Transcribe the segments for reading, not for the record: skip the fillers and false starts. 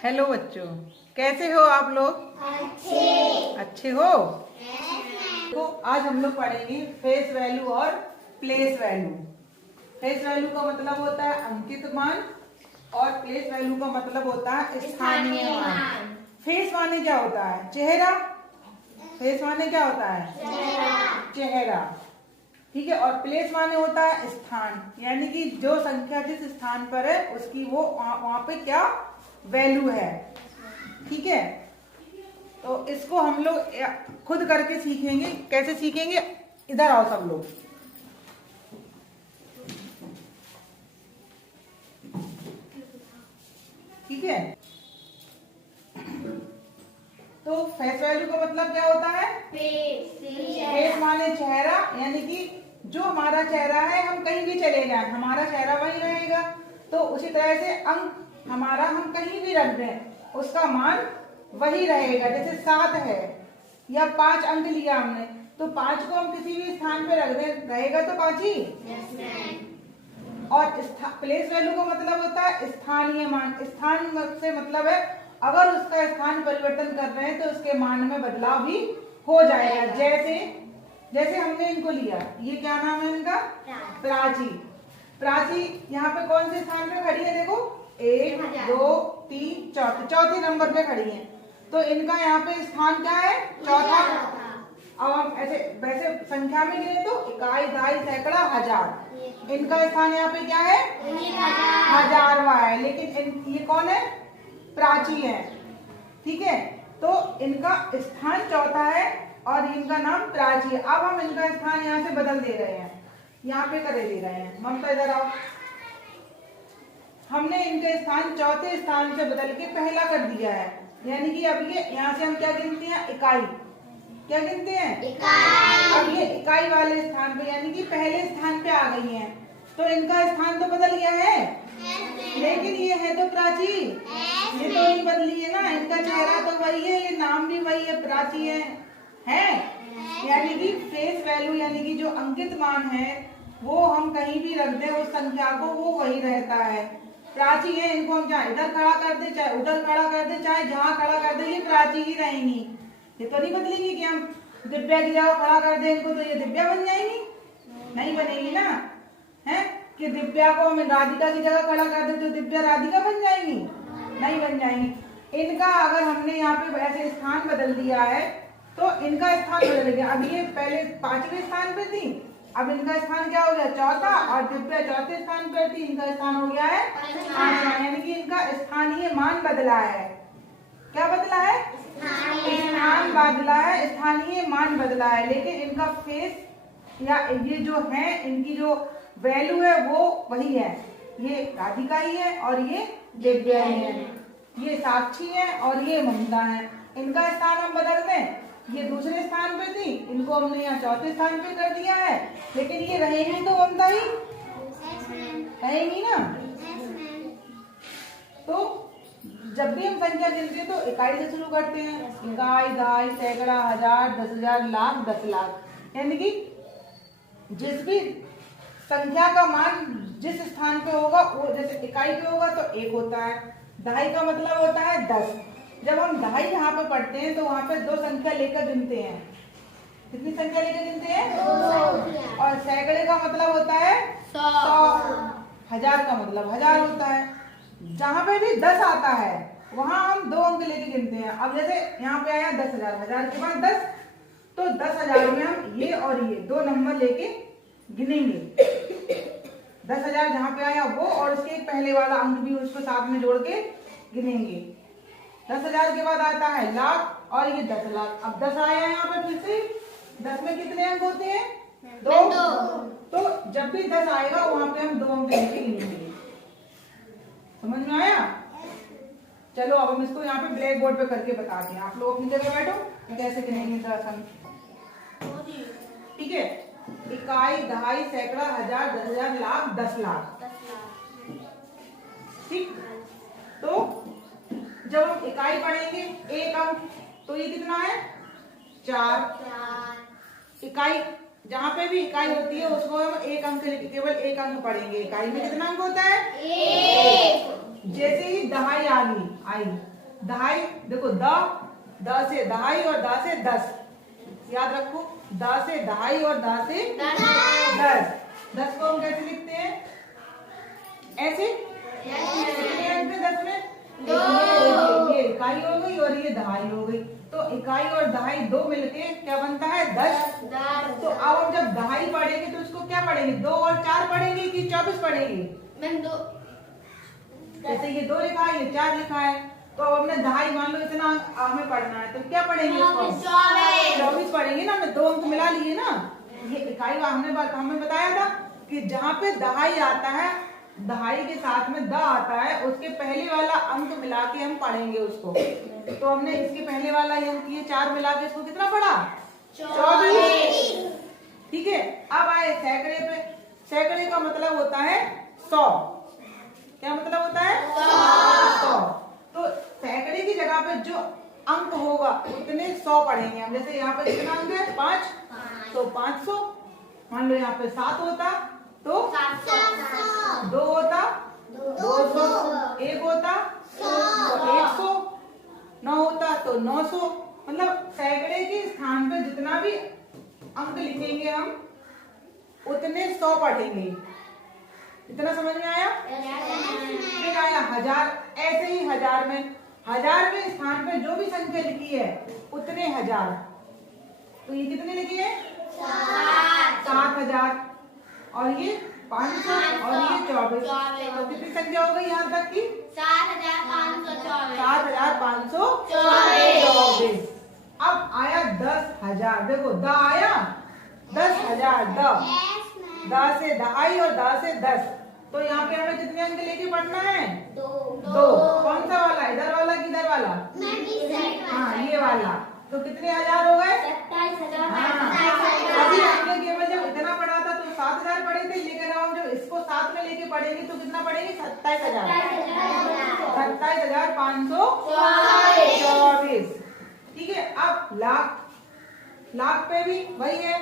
Hello बच्चों, कैसे हो आप लोग? अच्छे हो? तो आज हम लोग पढ़ेंगे फेस वैल्यू और प्लेस वैल्यू। फेस वैल्यू का मतलब होता है अंकित मान और प्लेस वैल्यू का मतलब होता है स्थानीय मान। फेस माने क्या होता है? चेहरा। फेस माने क्या होता है? चेहरा। ठीक है। और प्लेस माने होता है स्थान, यानी कि जो संख्या जिस स्थान पर है उसकी वो वहां पे क्या वैल्यू है। ठीक है। तो इसको हम लोग खुद करके सीखेंगे। कैसे सीखेंगे? इधर आओ सब लोग। ठीक है। तो फेस वैल्यू का मतलब क्या होता है? फेस माने चेहरा, यानी कि जो हमारा चेहरा है हम कहीं भी चले जाए हमारा चेहरा वही रहेगा। तो उसी तरह से अंक हमारा हम कहीं भी रख दें उसका मान वही रहेगा। जैसे 7 है या 5 अंक लिया हमने, तो 5 को हम किसी भी स्थान पे रख दें रहेगा तो 5 ही। और प्लेस वैल्यू का मतलब होता है स्थानीय मान। स्थान से मतलब है अगर उसका स्थान परिवर्तन कर रहे हैं तो उसके मान में बदलाव भी हो जाएगा। जैसे हमने इनको लिया, ये क्या नाम है इनका? प्राची। प्राची यहाँ पे कौन से स्थान पे खड़ी है? देखो 1 2 3 चौथे नंबर पे खड़ी है। तो इनका यहाँ पे स्थान क्या है? चौथा। अब हम ऐसे वैसे संख्या में गिने तो इकाई, दहाई, सैकड़ा, हजार। इनका स्थान यहाँ पे क्या है? हजारवा है। लेकिन ये कौन है? प्राची है। ठीक है। तो इनका स्थान चौथा है और इनका नाम प्राची है। अब हम इनका स्थान यहाँ से बदल दे रहे हैं, यहाँ पे करे दे रहे हैं। ममता इधर आओ। हमने इनके स्थान चौथे स्थान से बदल के पहला कर दिया है, यानी कि अब ये यहाँ से हम क्या गिनते हैं? इकाई। क्या गिनते हैं? इकाई। अब ये इकाई वाले स्थान पे यानी कि पहले स्थान पे आ गई हैं, तो इनका स्थान तो बदल गया है। लेकिन ये है तो प्राची, ये तो नहीं बदली है ना। इनका चेहरा तो वही है, ये नाम भी वही है, प्राची है। यानी कि फेस वैल्यू यानी कि जो अंकित मान है वो हम कहीं भी रख दें उस संख्या को वो वही रहता है। प्राची है, इनको हम चाहे इधर खड़ा कर दे चाहे उधर खड़ा कर दे चाहे जहाँ खड़ा कर दे ये प्राची ही रहेंगी। ये तो नहीं बदलेंगी कि हम दिव्या की जगह खड़ा कर दें इनको तो ये दिव्या बन जाएंगी? नहीं बनेगी ना। है कि दिव्या को हम राधिका की जगह खड़ा कर दें तो दिव्या राधिका बन जाएंगी? नहीं बन जाएंगी। इनका अगर हमने यहाँ पे ऐसे स्थान बदल दिया है तो इनका स्थान बदल गया। अब ये पहले 5वें स्थान पे थी, अब इनका स्थान क्या हो गया? चौथा। और दिव्या चौथे स्थान पर थी, इनका स्थान हो गया है 5वां। यानी कि इनका स्थानीय मान बदला है। क्या बदला है? स्थान बदला है, स्थानीय मान बदला है। लेकिन इनका फेस या ये जो है इनकी जो वैल्यू है वो वही है। ये राधिका ही है और ये दिव्या ही है। ये साक्षी है और ये ममता है। इनका स्थान हम बदल दें, ये दूसरे स्थान पे थी, इनको हमने यहाँ चौथे स्थान पे कर दिया है। लेकिन ये रहेंगी तो ममता ही रहेंगी ना। तो जब भी हम संख्या गिनते हैं तो इकाई से शुरू करते हैं। इकाई, दहाई, सैकड़ा, हजार, 10,000, लाख, 10 लाख। यानी कि जिस भी संख्या का मान जिस स्थान पे होगा वो, जैसे इकाई पे होगा तो 1 होता है, दहाई का मतलब होता है 10। जब हम दहाई यहाँ पे पढ़ते हैं तो वहाँ पे 2 संख्या लेकर गिनते हैं। कितनी संख्या लेकर गिनते हैं? 2। और सैकड़े का मतलब होता है 100। हजार का मतलब 1000 होता है। जहाँ पे भी 10 आता है वहां हम 2 अंक लेके गिनते हैं। अब जैसे यहाँ पे आया 10,000, हजार के बाद 10, तो 10,000 में हम ये और ये 2 नंबर लेके गिनेंगे। 10,000 जहाँ पे आया वो और उसके पहले वाला अंक भी उसको साथ में जोड़ के गिनेंगे। 10,000 के बाद आता है लाख और ये 10 लाख। अब 10 आया यहाँ पे फिर से 10 में कितने अंक होते हैं? 2। तो जब भी 10 आएगा वहां पे हम 2 अंक लेके गिनेंगे। समझ में आया? चलो अब हम इसको यहाँ पे ब्लैक बोर्ड पे करके बताते हैं। आप लोग अपनी जगह बैठो, कैसे गिनेंगे जरा। ठीक है। इकाई, दहाई, सैकड़ा, हजार, 10,000, लाख, 10 लाख। ठीक। तो जब हम इकाई पढ़ेंगे 1 अंक, तो ये कितना है? 4। इकाई जहाँ पे भी इकाई होती है उसको हम 1 अंक केवल 1 अंक पढ़ेंगे। इकाई में कितना अंक होता है? 1। जैसे ही दहाई आ आ गई आई। दहाई देखो द से दहाई और द से 10, याद रखो द से दहाई और द से 10। 10 को हम कैसे लिखते हैं? ऐसे। कितने अंक हैं 10 में? ये इकाई हो गई और ये दहाई हो गई, तो इकाई और दहाई दो मिलके क्या बनता है? 10। तो अब हम जब दहाई पढ़ेंगे तो उसको क्या पढ़ेंगे? 2 और 4 पढ़ेंगे कि 24 पढ़ेंगे? जैसे ये 2 लिखा है, ये 4 लिखा है, तो अब हमने दहाई मान लो इतना हमें पढ़ना है, तो क्या पढ़ेंगे उसको? 24 पढ़ेंगे ना, हमने 2 अंक मिला लिए ना। ये इकाई हमें बताया था कि जहाँ पे दहाई आता है, दहाई के साथ में द आता है, उसके पहले वाला अंक मिला के हम पढ़ेंगे उसको। तो हमने इसके पहले वाला अंक ये 4 मिला के इसको कितना पढ़ा? 24। ठीक है। अब आए सैकड़े पे। सैकड़े का मतलब होता है 100। क्या मतलब होता है? 100। तो सैकड़े की जगह पे जो अंक होगा उतने 100 पढ़ेंगे हम। जैसे यहाँ पे कितना अंक है? 5, तो 500। मान लो यहाँ पे 7 होता तो 2 होता 200, 1 होता तो 100, 9 होता तो 900। मतलब सैकड़े के स्थान पे जितना भी अंक लिखेंगे हम उतने 100 पढ़ेंगे। इतना समझ में आया? फिर आया हजार। ऐसे ही हजार में स्थान पे जो भी संख्या लिखी है उतने हजार। तो ये कितने लिखे हैं? 7000 और ये 500 और ये 24। तो कितनी संख्या हो गई यहाँ तक की? 7524। अब आया 10,000। देखो द आया 10,000, द से दहाई और द से 10। तो यहाँ पे हमें कितने अंक लेके पढ़ना है? 2। कौन सा वाला? इधर वाला कि इधर वाला? हाँ ये वाला। तो कितने हजार हो गए? 27,000। अभी हमने केवल जब इतना पढ़ा था तो 7,000 पढ़े थे, लेकिन हम जब इसको साथ में लेके पढ़ेंगे तो कितना पढ़ेंगे? 27,000। 27,524। ठीक है। अब लाख पे भी वही है।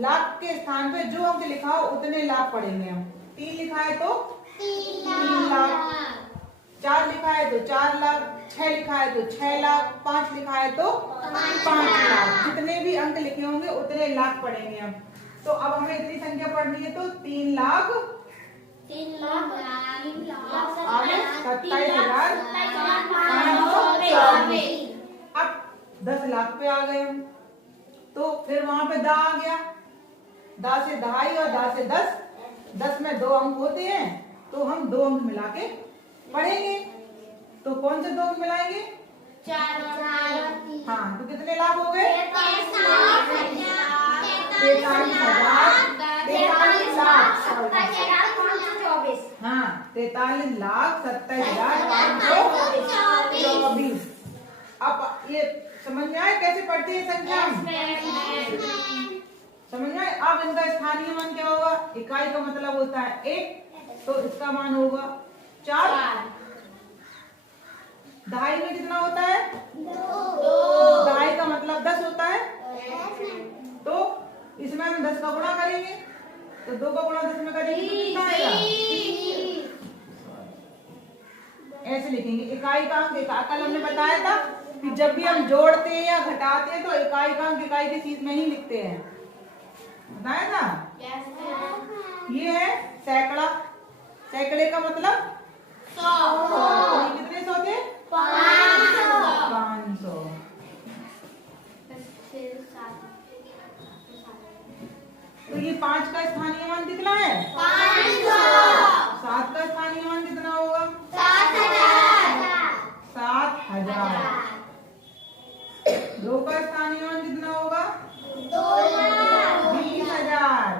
लाख के स्थान पे जो अंक लिखा हो उतने लाख पढ़ेंगे हम। 3 लिखा है तो 3 लाख, 4 लिखा है तो 4 लाख, 6 लिखा है तो 6 लाख, 5 लिखा है तो 5 लाख। जितने भी अंक लिखे होंगे उतने लाख पढ़ेंगे हम। तो अब हमें इतनी संख्या पढ़नी है तो 3 लाख 27,524। अब 10 लाख पे आ गए हम, तो फिर वहां पे द आ गया। द से दहाई और द से 10। 10 में 2 अंक होते हैं, तो हम 2 अंक मिला के पढ़ेंगे। तो कौन से 2 अंक मिलाएंगे? 4। हाँ, तो कितने लाख हो गए? 43,000। हाँ, 43,27,524। अब ये समझ में आए कैसे पढ़ते हैं संख्या? समझ में आए? अब इनका स्थानीय मान क्या होगा? इकाई का मतलब होता है 1, तो इसका मान होगा 4। दहाई में कितना होता है? 2। दहाई का मतलब 10 होता है, तो इसमें हम 10 का गुणा करेंगे, तो 2 का गुणा 10 में करेंगे तो कितना आएगा? ऐसे लिखेंगे। इकाई का अंक कल हमने बताया था कि जब भी हम जोड़ते हैं या घटाते हैं तो इकाई का अंक इकाई की चीज में ही लिखते हैं। बताया था? ये है सैकड़ा। सैकड़े का मतलब 100। कितने 100 थे? 500। तो ये 5 का स्थानीय मान कितना है? 500। 7 का स्थानीय मान कितना होगा? 7,000। 2 का स्थानीय मान कितना होगा? 20,000।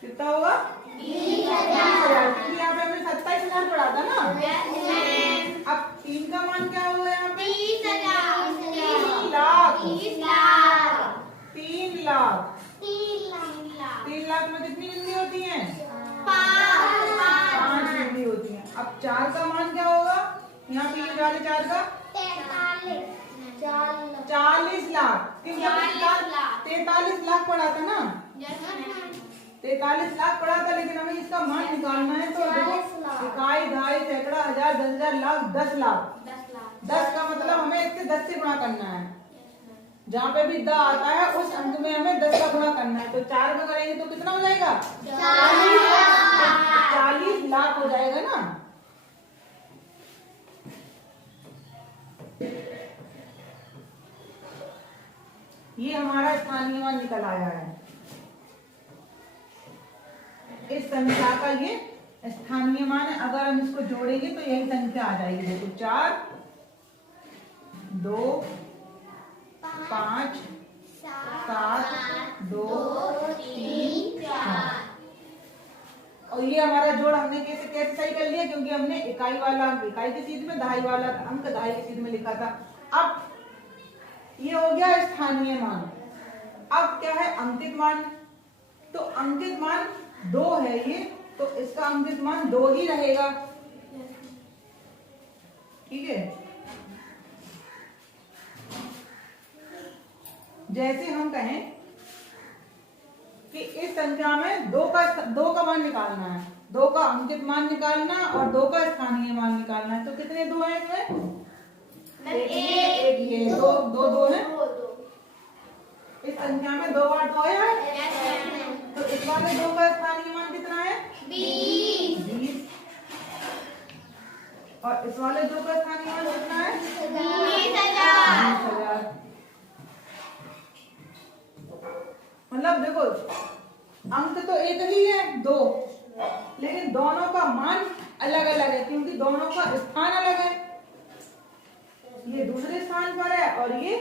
कितना होगा? 20,000। क्योंकि यहाँ पे हमने 27,000 पढ़ा था ना। अब 3 का मान क्या होगा यहाँ पे? 3 लाख। 3 लाख। 3 लाख में कितनी बिंदी होती हैं? 5 बिंदी होती हैं। अब 4 का मान क्या होगा? यहाँ पे ये वाले 4 का 40 लाख। 43 लाख पड़ा था ना, 43 लाख पड़ा था, लेकिन हमें इसका मान निकालना है। तो देखो इकाई, दहाई, सैकड़ा, हजार, 10,000, लाख, 10 लाख। 10 का मतलब हमें इससे 10 से गुणा करना है। जहाँ पे भी द आता है उस अंक में हमें 10 का गुणा करना है। तो 4 में करेंगे तो कितना हो जाएगा? 40 लाख हो जाएगा ना। ये हमारा स्थानीय मान निकल आया है। इस संख्या का ये स्थानीय मान है। अगर हम इसको जोड़ेंगे तो यही संख्या आ जाएगी। देखो 4, 2, 5, 7, 2, 3, 4। और ये हमारा जोड़ हमने कैसे सही कर लिया, क्योंकि हमने इकाई वाला अंक इकाई की चीज में, दहाई वाला अंक दहाई की चीज में लिखा था। अब ये हो गया स्थानीय मान। अब क्या है? अंकित मान। तो अंकित मान 2 है ये, तो इसका अंकित मान 2 ही रहेगा। ठीक है। जैसे हम कहें कि इस संख्या में 2 का मान निकालना है, 2 का अंकित मान निकालना और 2 का स्थानीय मान निकालना है। तो कितने 2 है इसमें? एक ये 2 है। इस संख्या में 2 बार 2 है। तो इस वाले 2 का स्थानीय मान कितना है? 20। और इस वाले 2 का स्थानीय मान कितना है? 20,000। मतलब देखो अंक तो एक ही है 2, लेकिन दोनों का मान अलग अलग है, क्योंकि दोनों का स्थान अलग है। ये दूसरे स्थान पर है और ये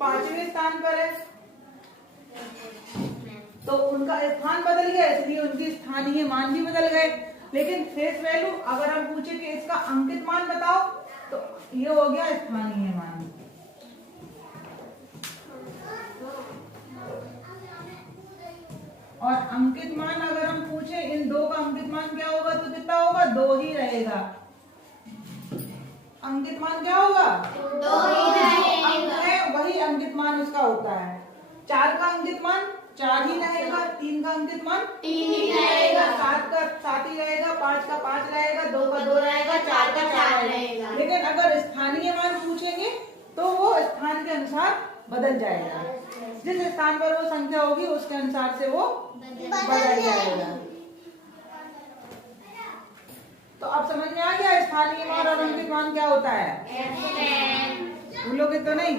5वें स्थान पर है। तो उनका स्थान बदल गया, इसलिए उनकी स्थानीय मान भी बदल गए। लेकिन फेस वैल्यू अगर हम पूछे कि इसका अंकित मान बताओ, तो ये हो गया स्थानीय मान। और अंकित मान अगर हम पूछे इन 2 का अंकित मान क्या होगा, तो कितना होगा? 2 ही रहेगा। अंकित मान क्या होगा? 2 ही रहेगा। अंक है वही अंकित मान उसका होता है। 4 का अंकित मान 4 ही रहेगा, 3 का अंकित मान 3 ही रहेगा, 7 का 7 ही रहेगा, 5 का 5 रहेगा, 2 का 2 रहेगा, 4 का 4 रहेगा। लेकिन अगर स्थानीय मान पूछेंगे तो वो स्थान के अनुसार बदल जाएगा। जिस स्थान पर वो संख्या होगी उसके अनुसार से वो बदल जाएगा। तो अब समझ में आ गया स्थानीय मान और अंकित मान क्या होता है? भूलोगे तो नहीं।